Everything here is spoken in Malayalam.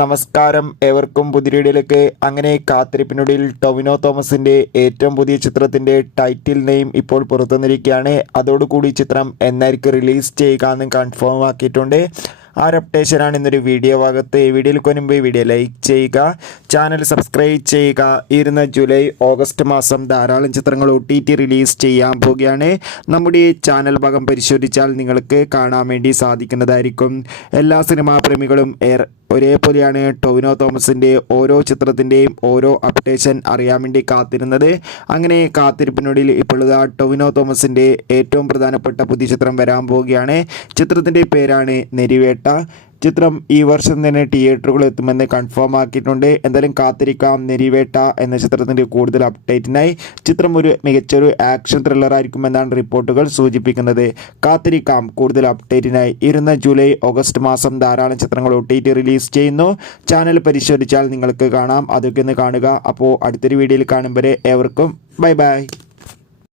നമസ്കാരം, ഏവർക്കും പുതിയ വീഡിയോയിലേക്ക്. അങ്ങനെ കാത്തിരിപ്പിനൊടുവിൽ ടൊവിനോ തോമസിൻ്റെ ഏറ്റവും പുതിയ ചിത്രത്തിൻ്റെ ടൈറ്റിൽ നെയിം ഇപ്പോൾ പുറത്തുവന്നിരിക്കുകയാണ്. അതോടുകൂടി ചിത്രം എന്നായിരിക്കും റിലീസ് ചെയ്യുക എന്ന് കൺഫേം ആക്കിയിട്ടുണ്ട്. ആ ഒരു അപ്ഡേഷനാണ് ഇന്നൊരു വീഡിയോ ഭാഗത്ത്. ഈ വീഡിയോയിൽ മുൻപ് വീഡിയോ ലൈക്ക് ചെയ്യുക, ചാനൽ സബ്സ്ക്രൈബ് ചെയ്യുക. ഇരുന്ന ജൂലൈ ഓഗസ്റ്റ് മാസം ധാരാളം ചിത്രങ്ങൾ OTT റിലീസ് ചെയ്യാൻ പോവുകയാണ്. നമ്മുടെ ഈ ചാനൽ ഭാഗം പരിശോധിച്ചാൽ നിങ്ങൾക്ക് കാണാൻ വേണ്ടി സാധിക്കുന്നതായിരിക്കും. എല്ലാ സിനിമാ പ്രേമികളും ഒരേപോലെയാണ് ടൊവിനോ തോമസിൻ്റെ ഓരോ ചിത്രത്തിൻ്റെയും ഓരോ അപ്ഡേഷൻ അറിയാൻ വേണ്ടി കാത്തിരുന്നത്. അങ്ങനെ കാത്തിരിപ്പിനൊടുവിൽ ഇപ്പോൾ ടൊവിനോ തോമസിൻ്റെ ഏറ്റവും പ്രധാനപ്പെട്ട പുതിയ ചിത്രം വരാൻ പോവുകയാണ്. ചിത്രത്തിൻ്റെ പേരാണ് നെരിവേട്ട. ചിത്രം ഈ വർഷം തന്നെ തിയേറ്ററുകൾ എത്തുമെന്ന് കൺഫേം ആക്കിയിട്ടുണ്ട്. എന്തായാലും കാത്തിരിക്കാം നെരിവേട്ട എന്ന ചിത്രത്തിൻ്റെ കൂടുതൽ അപ്ഡേറ്റിനായി. ചിത്രം ഒരു മികച്ചൊരു ആക്ഷൻ ത്രില്ലറായിരിക്കുമെന്നാണ് റിപ്പോർട്ടുകൾ സൂചിപ്പിക്കുന്നത്. കാത്തിരിക്കാം കൂടുതൽ അപ്ഡേറ്റിനായി. ഇരുന്ന ജൂലൈ ഓഗസ്റ്റ് മാസം ധാരാളം ചിത്രങ്ങൾ OTT റിലീസ് ചെയ്യുന്നു. ചാനൽ പരിശോധിച്ചാൽ നിങ്ങൾക്ക് കാണാം. അതൊക്കെ ഒന്ന് കാണുക. അപ്പോൾ അടുത്തൊരു വീഡിയോയിൽ കാണും വരെ ഏവർക്കും ബൈ ബൈ.